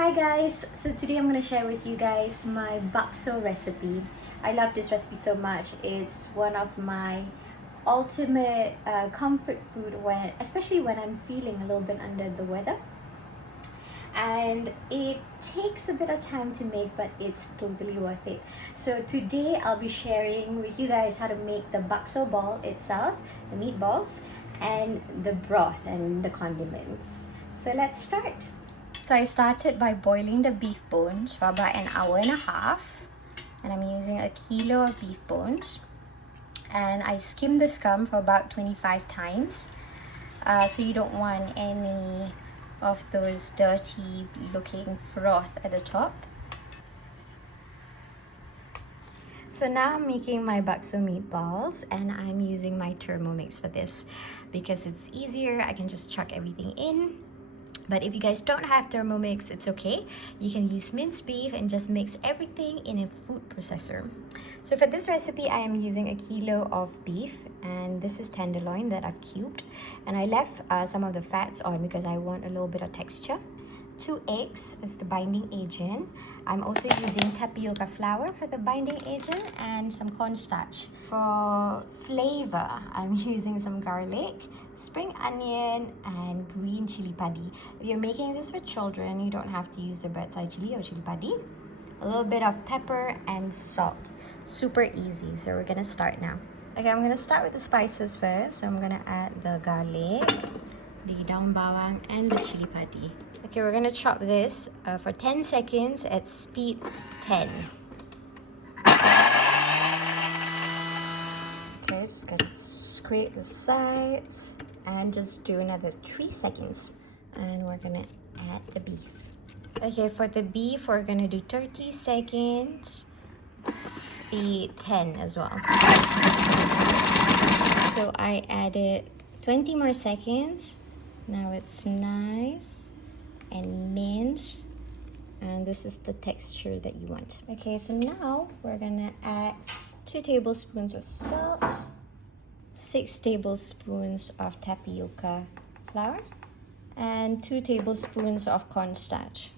Hi guys, so today I'm going to share with you guys my bakso recipe. I love this recipe so much. It's one of my ultimate comfort food, especially when I'm feeling a little bit under the weather. And it takes a bit of time to make, but it's totally worth it. So today I'll be sharing with you guys how to make the bakso ball itself, the meatballs, and the broth and the condiments. So let's start. So I started by boiling the beef bones for about an hour and a half, and I'm using a kilo of beef bones, and I skimmed the scum for about 25 times, so you don't want any of those dirty looking froth at the top. So now I'm making my bakso meatballs, and I'm using my Thermomix for this because it's easier. I can just chuck everything in. But if you guys don't have Thermomix, it's okay. You can use minced beef and just mix everything in a food processor. So for this recipe, I am using a kilo of beef, and this is tenderloin that I've cubed. And I left some of the fats on because I want a little bit of texture. 2 eggs is the binding agent. I'm also using tapioca flour for the binding agent and some cornstarch. For flavor, I'm using some garlic, spring onion, and green chili padi. If you're making this for children, you don't have to use the bird's eye chili or chili padi. A little bit of pepper and salt. Super easy. So we're gonna start now. Okay, I'm gonna start with the spices first. So I'm gonna add the garlic, the daun bawang, and the chili padi. Okay, we're gonna chop this for 10 seconds at speed 10. Okay, just gonna scrape the sides and just do another 3 seconds. And we're gonna add the beef. Okay, for the beef, we're gonna do 30 seconds, speed 10 as well. So I added 20 more seconds. Now it's nice and minced, and this is the texture that you want. Okay, so now we're gonna add 2 tablespoons of salt, 6 tablespoons of tapioca flour, and 2 tablespoons of cornstarch,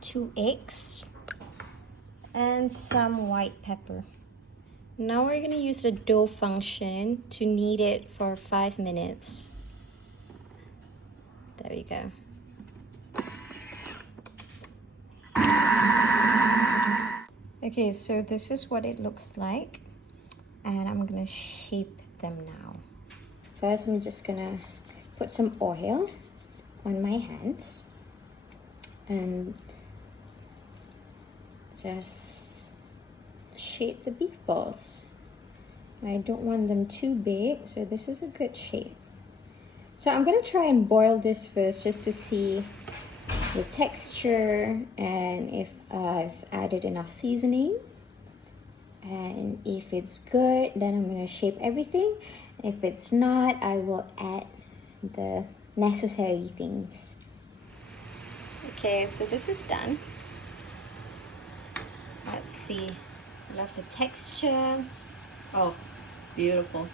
2 eggs, and some white pepper. Now we're gonna use the dough function to knead it for 5 minutes. There we go. Okay, so this is what it looks like, and I'm gonna shape them now. First, I'm just gonna put some oil on my hands and just shape the beef balls. I don't want them too big, so this is a good shape. So I'm gonna try and boil this first just to see the texture and if I've added enough seasoning. And if it's good, then I'm gonna shape everything. If it's not, I will add the necessary things. Okay, so this is done. Let's see. I love the texture. Oh, beautiful.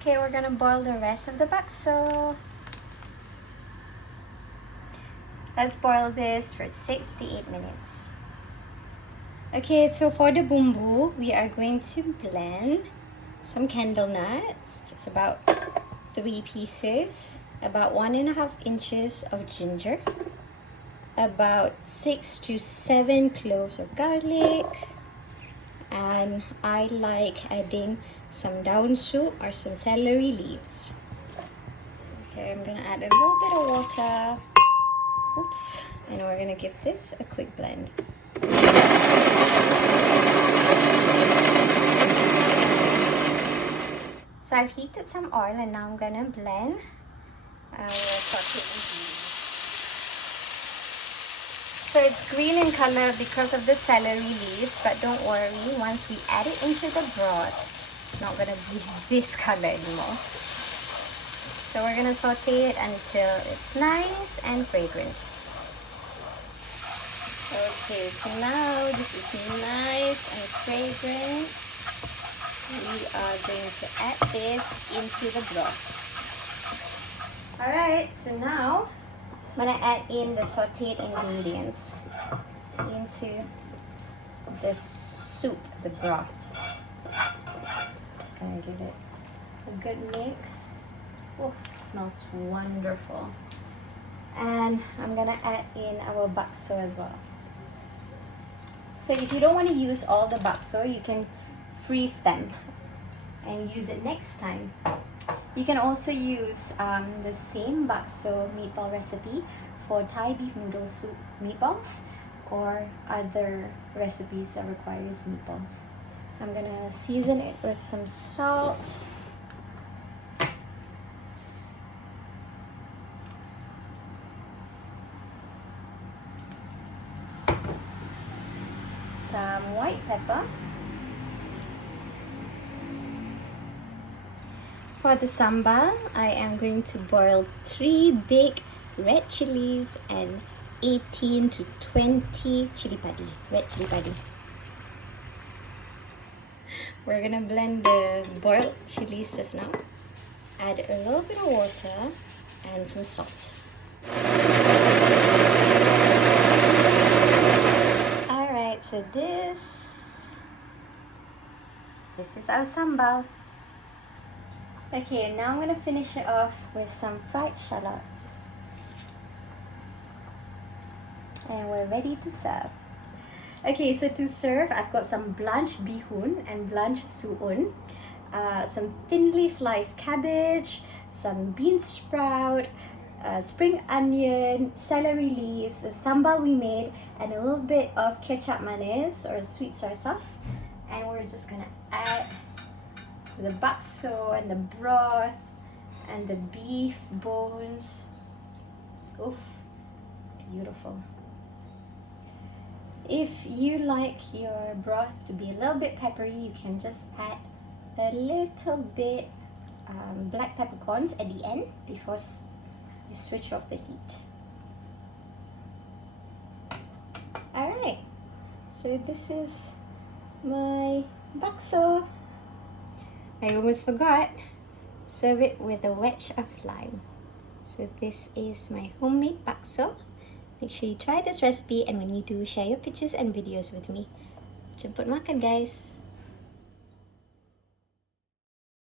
Okay, we're gonna boil the rest of the bakso. Let's boil this for 6 to 8 minutes. Okay, so for the bumbu, we are going to blend some candle nuts, just about 3 pieces, about 1.5 inches of ginger, about 6 to 7 cloves of garlic, and I like adding some daun soup or some celery leaves. Okay, I'm gonna add a little bit of water. Oops, and we're gonna give this a quick blend. So I've heated some oil, and now I'm gonna blend our sauteed ingredients. So it's green in color because of the celery leaves, but don't worry, once we add it into the broth, it's not gonna be this color anymore. So we're gonna saute it until it's nice and fragrant. Okay, so now this is nice and fragrant. We are going to add this into the broth. Alright, so now I'm gonna add in the sauteed ingredients into the soup, the broth. Just gonna give it a good mix. Oh, it smells wonderful. And I'm gonna add in our bakso as well. So if you don't want to use all the bakso, you can freeze them and use it next time. You can also use the same bakso meatball recipe for Thai beef noodle soup meatballs or other recipes that requires meatballs. I'm gonna season it with some salt. Some white pepper. For the sambal, I am going to boil 3 big red chilies and 18 to 20 chili padi, red chili padi. We're gonna blend the boiled chilies just now. Add a little bit of water and some salt. Alright, so this is our sambal. Okay, now I'm gonna finish it off with some fried shallots. And we're ready to serve. Okay, so to serve, I've got some blanched bihun and blanched suun, some thinly sliced cabbage, some bean sprout, spring onion, celery leaves, the sambal we made, and a little bit of ketchup manis or sweet soy sauce. And we're just gonna add the bakso and the broth and the beef bones. Oof, beautiful. If you like your broth to be a little bit peppery, you can just add a little bit black peppercorns at the end before you switch off the heat. Alright, so this is my bakso. I almost forgot. Serve it with a wedge of lime. So this is my homemade bakso. Make sure you try this recipe, and when you do, share your pictures and videos with me. Jemput makan, guys.